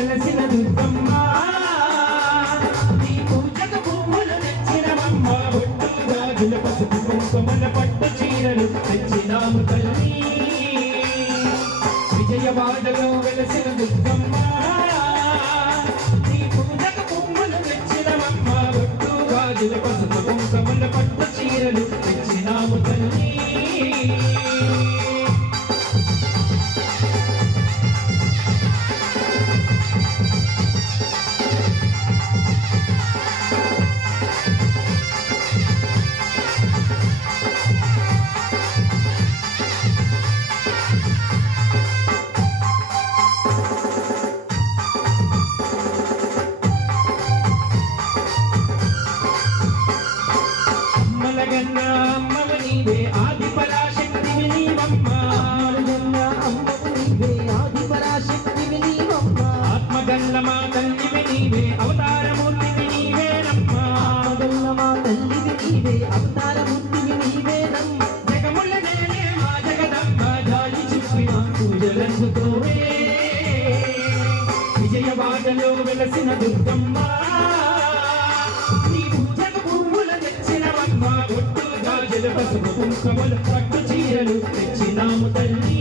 వెలసిన దుర్గమ్మ నీ పూజకు పువ్వులు తెచ్చినవమ్మ ఒట్టు గాజుల పసుపు కుంకుమల పట్టు చీరలు తెచ్చినాము తల్లి విజయవాడలో వెలసిన దుర్గమ్మ నీ పూజకు పువ్వులు తెచ్చినవమ్మ ఒట్టు గాజుల పసుపు కుంకుమల పట్టు చీరలు తెచ్చినాము తల్లి అమ్మవ నీవే ఆది పరాశక్తివి నీవమ్మ అమ్మవు నీవే ఆది పరాశక్తివి నీవమ్మ ఆత్మగల్ల మా తల్లివి నీవే అవతారమూర్తివి నీవేనమ్మ ఆత్మగల్ల మా తల్లివి నీవే అవతారమూర్తివి నీవేనమ్మ జగముల నేనే మా జగదమ్మ జాలి చూపి మా పూజలందుకోవే విజయవాడలో వెలసిన దుర్గమ్మ పసుపు కుంకుమలు పట్టు చీరలు తెచ్చినాము తల్లి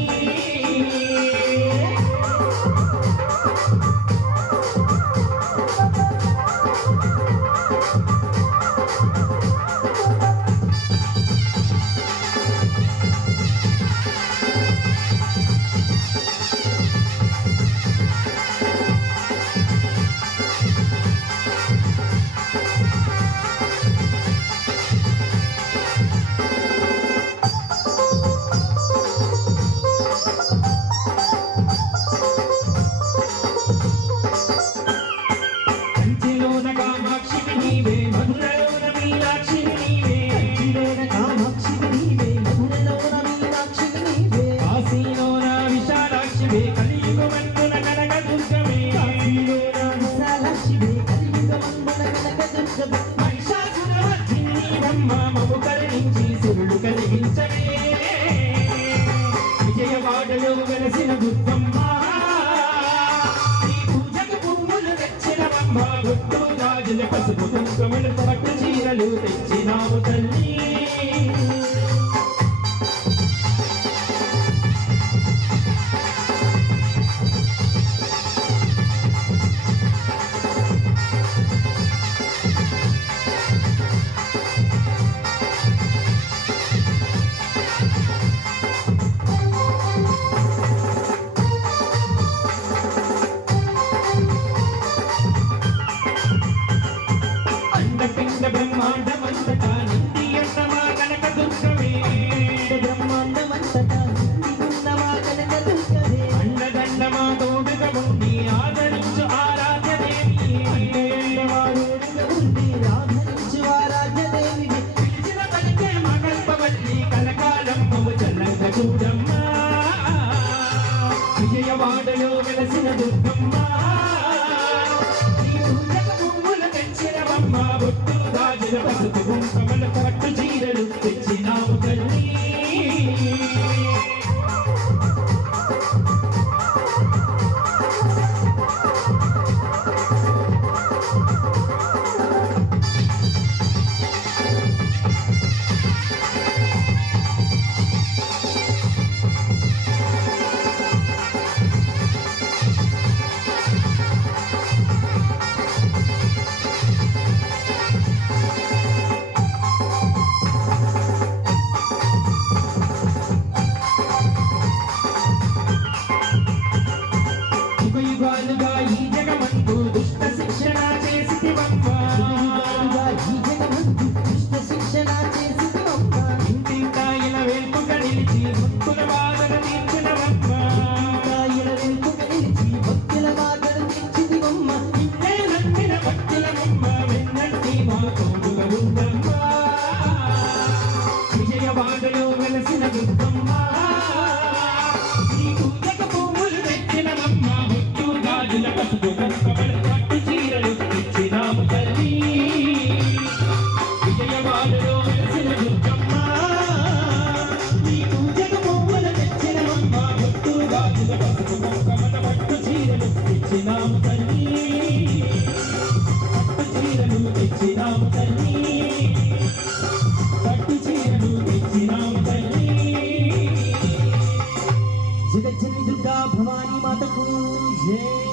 విజయవాడలో వెలసిన దుర్గమ్మ నీ పూజకు పువ్వులు తెచ్చినవమ్మ గుట్టు గాజుల పసుపు కుంకుమలు పట్టు చీరలు తెచ్చినాము తల్లి బ్రహ్మాండమంతటా నంది అన్నమా కనక జై